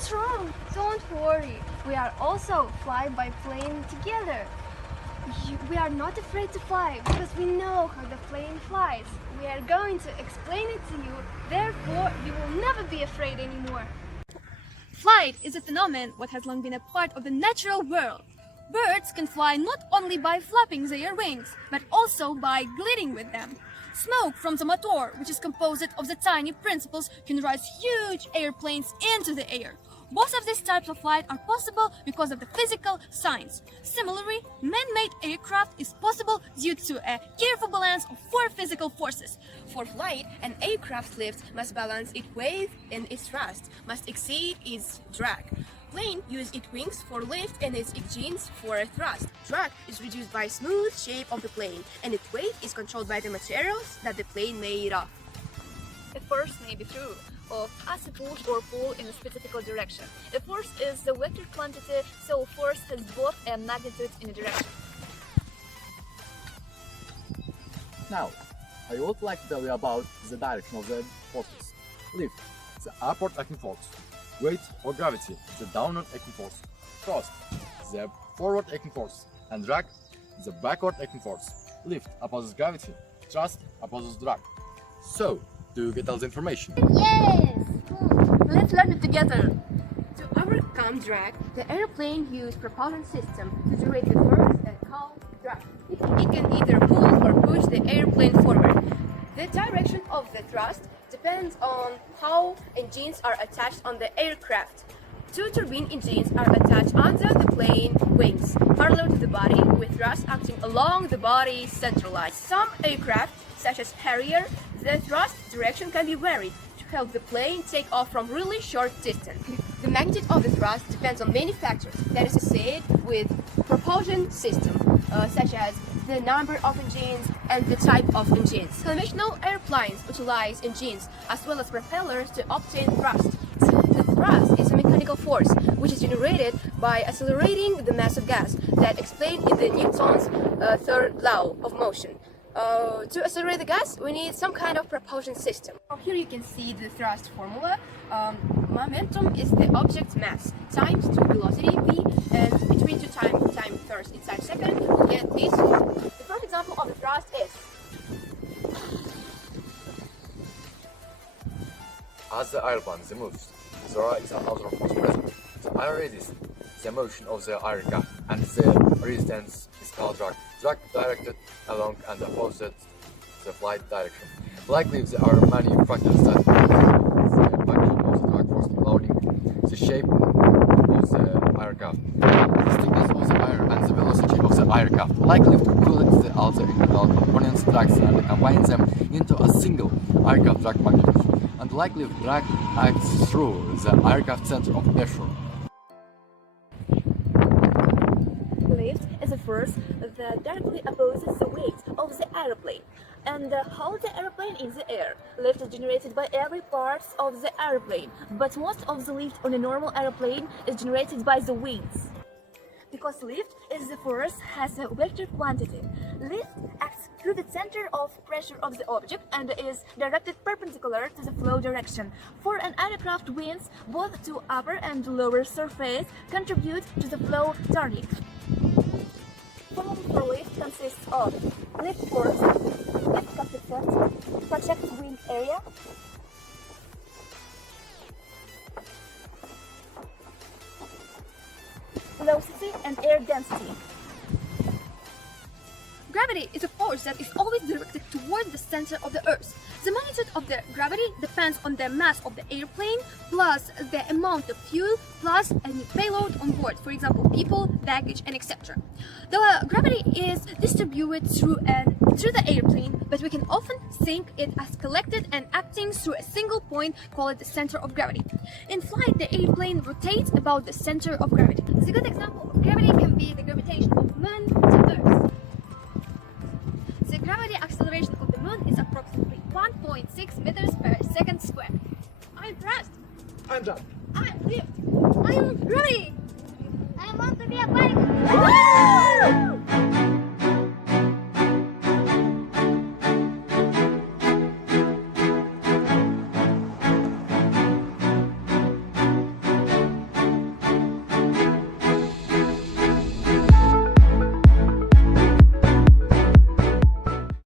What's wrong? Don't worry, we are also fly by plane together. We are not afraid to fly because we know how the plane flies. We are going to explain it to you, therefore you will never be afraid anymore. Flight is a phenomenon that has long been a part of the natural world. Birds can fly not only by flapping their wings, but also by gliding with them. Smoke from the motor, which is composed of the tiny principles, can rise huge airplanes into the air. Both of these types of flight are possible because of the physical science. Similarly, man-made aircraft is possible due to a careful balance of four physical forces. For flight, an aircraft lift must balance its weight and its thrust, must exceed its drag. Plane uses its wings for lift and its engines for thrust. Drag is reduced by smooth shape of the plane, and its weight is controlled by the materials that the plane made of. A force may be true of as a push or pull in a specific direction. A force is the vector quantity, so force has both a magnitude and a direction. Now, I would like to tell you about the direction of the forces. Lift, the upward acting force. Weight or gravity, the downward acting force. Thrust, the forward acting force. And drag, the backward acting force. Lift opposes gravity, thrust opposes drag. So, do you get all the information? Yes! Let's learn it together. To overcome drag, the airplane used propulsion system to generate the force called drag. It can either pull or push the airplane forward. The direction of the thrust depends on how engines are attached on the aircraft. Two turbine engines are attached under the plane wings, parallel to the body, with thrust acting along the body's central line. Some aircraft, such as Harrier, the thrust direction can be varied to help the plane take off from really short distance. The magnitude of the thrust depends on many factors that is associated with propulsion system, such as the number of engines and the type of engines. Conventional airplanes utilize engines as well as propellers to obtain thrust. The thrust is a mechanical force which is generated by accelerating the mass of gas that explained in the Newton's third law of motion. To accelerate the gas, we need some kind of propulsion system. Here you can see the thrust formula. Momentum is the object's mass times the velocity v, and between two time first in time second, we get this form. The first example of the thrust is As the airplane moves, there is another force present. The air resists the motion of the aircraft, and the resistance is called drag. Drag directed along and opposite the flight direction. Likely there are many factors that affect the function of the drag force, including the shape of the aircraft, the thickness of the air, and the velocity of the aircraft. Likely to collect the other individual components drags and combine them into a single aircraft drag magnitude. And likely drag acts through the aircraft center of pressure. Lift is a force that directly opposes the weight of the airplane and holds the airplane in the air. Lift is generated by every part of the airplane, but most of the lift on a normal airplane is generated by the wings. Because lift is the force has a vector quantity. Lift acts through the center of pressure of the object and is directed perpendicular to the flow direction. For an aircraft, winds, both to upper and lower surface, contribute to the flow turning. Formula for lift consists of lift force, lift coefficient, projected wing area, velocity, and air density. Gravity is a force that is always directed toward the center of the Earth. The magnitude of the gravity depends on the mass of the airplane, plus the amount of fuel, plus any payload on board, for example, people, baggage, and etc. The gravity is distributed through the airplane, but we can often think it as collected and acting through a single point called the center of gravity. In flight, the airplane rotates about the center of gravity. A good example of gravity can be the gravitation of Moon to Earth. The gravity acceleration of the Moon is approximately 1.6 meters per second square. I'm impressed. I'm done. I'm lived. I'm gravity.